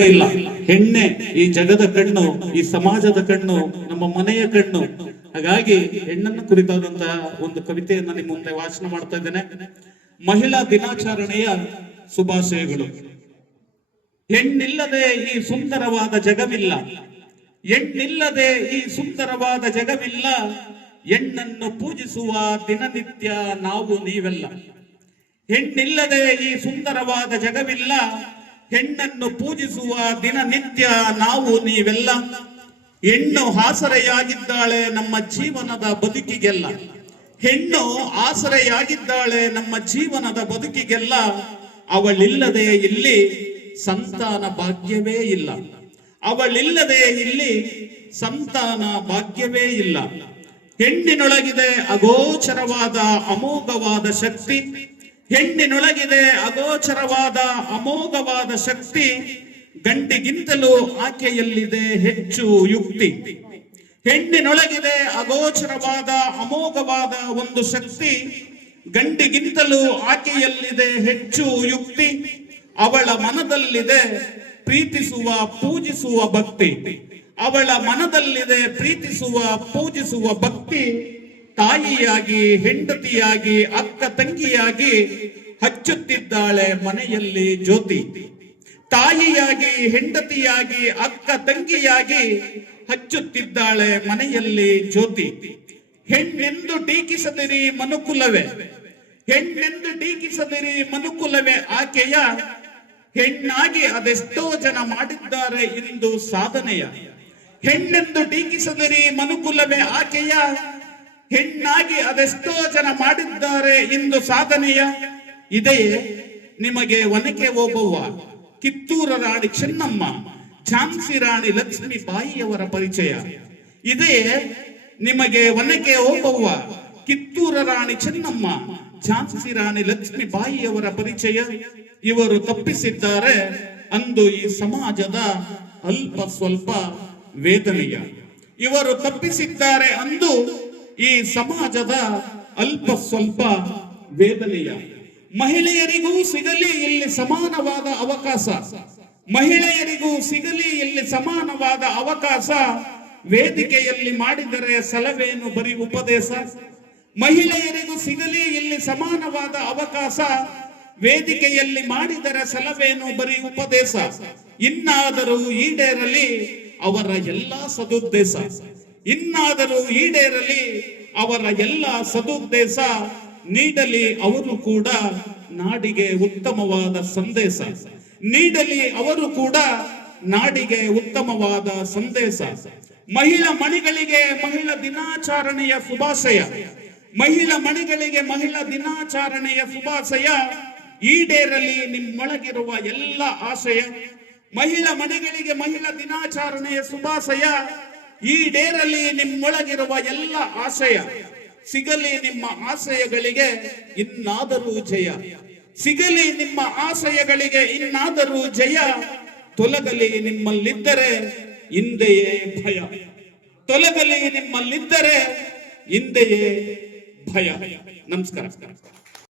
ಇಲ್ಲ. ಹೆಣ್ಣೆ ಈ ಜಗದ ಕಣ್ಣು, ಈ ಸಮಾಜದ ಕಣ್ಣು, ನಮ್ಮ ಮನೆಯ ಕಣ್ಣು. ಹಾಗಾಗಿ ಹೆಣ್ಣನ್ನು ಕುರಿತಾದಂತಹ ಒಂದು ಕವಿತೆಯನ್ನ ನಿಮ್ಮ ಮುಂದೆ ವಾಚನ ಮಾಡ್ತಾ ಇದ್ದೇನೆ. ಮಹಿಳಾ ದಿನಾಚರಣೆಯ ಶುಭಾಶಯಗಳು. ಹೆಣ್ಣಿಲ್ಲದೆ ಈ ಸುಂದರವಾದ ಜಗವಿಲ್ಲ. ಹೆಣ್ಣಿಲ್ಲದೆ ಈ ಸುಂದರವಾದ ಜಗವಿಲ್ಲ. ಹೆಣ್ಣನ್ನು ಪೂಜಿಸುವ ದಿನನಿತ್ಯ ನಾವು ನೀವೆಲ್ಲ. ಹೆಣ್ಣಿಲ್ಲದೆ ಈ ಸುಂದರವಾದ ಜಗವಿಲ್ಲ. ಹೆಣ್ಣನ್ನು ಪೂಜಿಸುವ ದಿನನಿತ್ಯ ನಾವು ನೀವೆಲ್ಲ ಹೆಣ್ಣು ಆಸರೆಯಾಗಿದ್ದಾಳೆ ನಮ್ಮ ಜೀವನದ ಬದುಕಿಗೆಲ್ಲ. ಹೆಣ್ಣು ಆಸರೆಯಾಗಿದ್ದಾಳೆ ನಮ್ಮ ಜೀವನದ ಬದುಕಿಗೆಲ್ಲ ಅವಳಿಲ್ಲದೆ ಇಲ್ಲಿ ಸಂತಾನ ಭಾಗ್ಯವೇ ಇಲ್ಲ. ಅವಳಿಲ್ಲದೆ ಇಲ್ಲಿ ಸಂತಾನ ಭಾಗ್ಯವೇ ಇಲ್ಲ. ಹೆಣ್ಣಿನೊಳಗಿದೆ ಅಗೋಚರವಾದ ಅಮೋಘವಾದ ಶಕ್ತಿ. ಹೆಣ್ಣಿನೊಳಗಿದೆ ಅಗೋಚರವಾದ ಅಮೋಘವಾದ ಶಕ್ತಿ ಗಂಡಿಗಿಂತಲೂ ಆಕೆಯಲ್ಲಿದೆ ಹೆಚ್ಚು ಯುಕ್ತಿ. ಹೆಣ್ಣಿನೊಳಗಿದೆ ಅಗೋಚರವಾದ ಅಮೋಘವಾದ ಒಂದು ಶಕ್ತಿ ಗಂಡಿಗಿಂತಲೂ ಆಕೆಯಲ್ಲಿದೆ ಹೆಚ್ಚು ಯುಕ್ತಿ. ಅವಳ ಮನದಲ್ಲಿದೆ ಪ್ರೀತಿಸುವ, ಪೂಜಿಸುವ ಭಕ್ತಿ. ಅವಳ ಮನದಲ್ಲಿದೆ ಪ್ರೀತಿಸುವ, ಪೂಜಿಸುವ ಭಕ್ತಿ. ತಾಯಿಯಾಗಿ, ಹೆಂಡತಿಯಾಗಿ, ಅಕ್ಕ ತಂಗಿಯಾಗಿ ಹಚ್ಚುತ್ತಿದ್ದಾಳೆ ಮನೆಯಲ್ಲಿ ಜ್ಯೋತಿ. ತಾಯಿಯಾಗಿ, ಹೆಂಡತಿಯಾಗಿ, ಅಕ್ಕ ತಂಗಿಯಾಗಿ ಹಚ್ಚುತ್ತಿದ್ದಾಳೆ ಮನೆಯಲ್ಲಿ ಜ್ಯೋತಿ. ಹೆಣ್ಣೆಂದು ಟೀಕಿಸದಿರಿ ಮನುಕುಲವೇ. ಹೆಣ್ಣೆಂದು ಟೀಕಿಸದಿರಿ ಮನುಕುಲವೇ ಆಕೆಯ. ಹೆಣ್ಣಾಗಿ ಅದೆಷ್ಟೋ ಜನ ಮಾಡಿದ್ದಾರೆ ಇಂದು ಸಾಧನೆಯ. ಹೆಣ್ಣೆಂದು ಟೀಕಿಸದಿರಿ ಮನುಕುಲವೇ ಆಕೆಯ. ಹೆಣ್ಣಾಗಿ ಅದೆಷ್ಟೋ ಜನ ಮಾಡಿದ್ದಾರೆ ಇಂದು ಸಾಧನೆಯ. ಇದೆಯೇ, ನಿಮಗೆ ಒನಕೆ ಓಬವ್ವ ಕಿತ್ತೂರ ರಾಣಿ ಚೆನ್ನಮ್ಮ, ಝಾನ್ಸಿ ರಾಣಿ ಲಕ್ಷ್ಮಿ ಬಾಯಿಯವರ ಪರಿಚಯ. ಇದೆಯೇ, ನಿಮಗೆ ಒನಕೆ ಓಬವ್ವ ಕಿತ್ತೂರ ರಾಣಿ ಚೆನ್ನಮ್ಮ, ಝಾನ್ಸಿ ರಾಣಿ ಲಕ್ಷ್ಮಿ ಬಾಯಿಯವರ ಪರಿಚಯ. ಇವರು ತಪ್ಪಿಸಿದ್ದಾರೆ ಅಂದು ಈ ಸಮಾಜದ ಅಲ್ಪ ಸ್ವಲ್ಪ ವೇದನೆಯ. ಇವರು ತಪ್ಪಿಸಿದ್ದಾರೆ ಅಂದು ಈ ಸಮಾಜದ ಅಲ್ಪ ಸ್ವಲ್ಪ ವೇದನೆಯ. ಮಹಿಳೆಯರಿಗೂ ಸಿಗಲಿ ಇಲ್ಲಿ ಸಮಾನವಾದ ಅವಕಾಶ. ಮಹಿಳೆಯರಿಗೂ ಸಿಗಲಿ ಇಲ್ಲಿ ಸಮಾನವಾದ ಅವಕಾಶ. ವೇದಿಕೆಯಲ್ಲಿ ಮಾಡಿದರೆ ಸಲವೇನು ಬರೀ ಉಪದೇಶ? ಮಹಿಳೆಯರಿಗೂ ಸಿಗಲಿ ಇಲ್ಲಿ ಸಮಾನವಾದ ಅವಕಾಶ. ವೇದಿಕೆಯಲ್ಲಿ ಮಾಡಿದರೆ ಸಲವೇನು ಬರೀ ಉಪದೇಶ? ಇನ್ನಾದರೂ ಈಡೇರಲಿ ಅವರ ಎಲ್ಲಾ ಸದುದ್ದೇಶ. ಇನ್ನಾದರೂ ಈಡೇರಲಿ, ಅವರ ಎಲ್ಲ ಸದುದ್ದೇಶ ನೀಡಲಿ ಅವರು ಕೂಡ ನಾಡಿಗೆ ಉತ್ತಮವಾದ ಸಂದೇಶ. ನೀಡಲಿ ಅವರು ಕೂಡ ನಾಡಿಗೆ ಉತ್ತಮವಾದ ಸಂದೇಶ. ಮಹಿಳಾ ಮಣಿಗಳಿಗೆ ಮಹಿಳಾ ದಿನಾಚರಣೆಯ ಶುಭಾಶಯ. ಮಹಿಳಾ ಮಣಿಗಳಿಗೆ ಮಹಿಳಾ ದಿನಾಚರಣೆಯ ಶುಭಾಶಯ. ಈಡೇರಲಿ ನಿಮ್ಮೊಳಗಿರುವ ಎಲ್ಲ ಆಶಯ. ಮಹಿಳಾ ಮಣಿಗಳಿಗೆ ಮಹಿಳಾ ದಿನಾಚರಣೆಯ ಶುಭಾಶಯ. ಈಡೇರಲಿ ನಿಮ್ಮೊಳಗಿರುವ ಎಲ್ಲ ಆಶಯ ಸಿಗಲಿ ನಿಮ್ಮ ಆಶಯಗಳಿಗೆ ಇನ್ನಾದರೂ ಜಯ. ಸಿಗಲಿ ನಿಮ್ಮ ಆಶಯಗಳಿಗೆ ಇನ್ನಾದರೂ ಜಯ. ತೊಲಗಲಿ ನಿಮ್ಮಲ್ಲಿದ್ದರೆ ಹಿಂದೆಯೇ ಭಯ. ತೊಲಗಲಿ ನಿಮ್ಮಲ್ಲಿದ್ದರೆ ಹಿಂದೆಯೇ ಭಯ. ನಮಸ್ಕಾರ.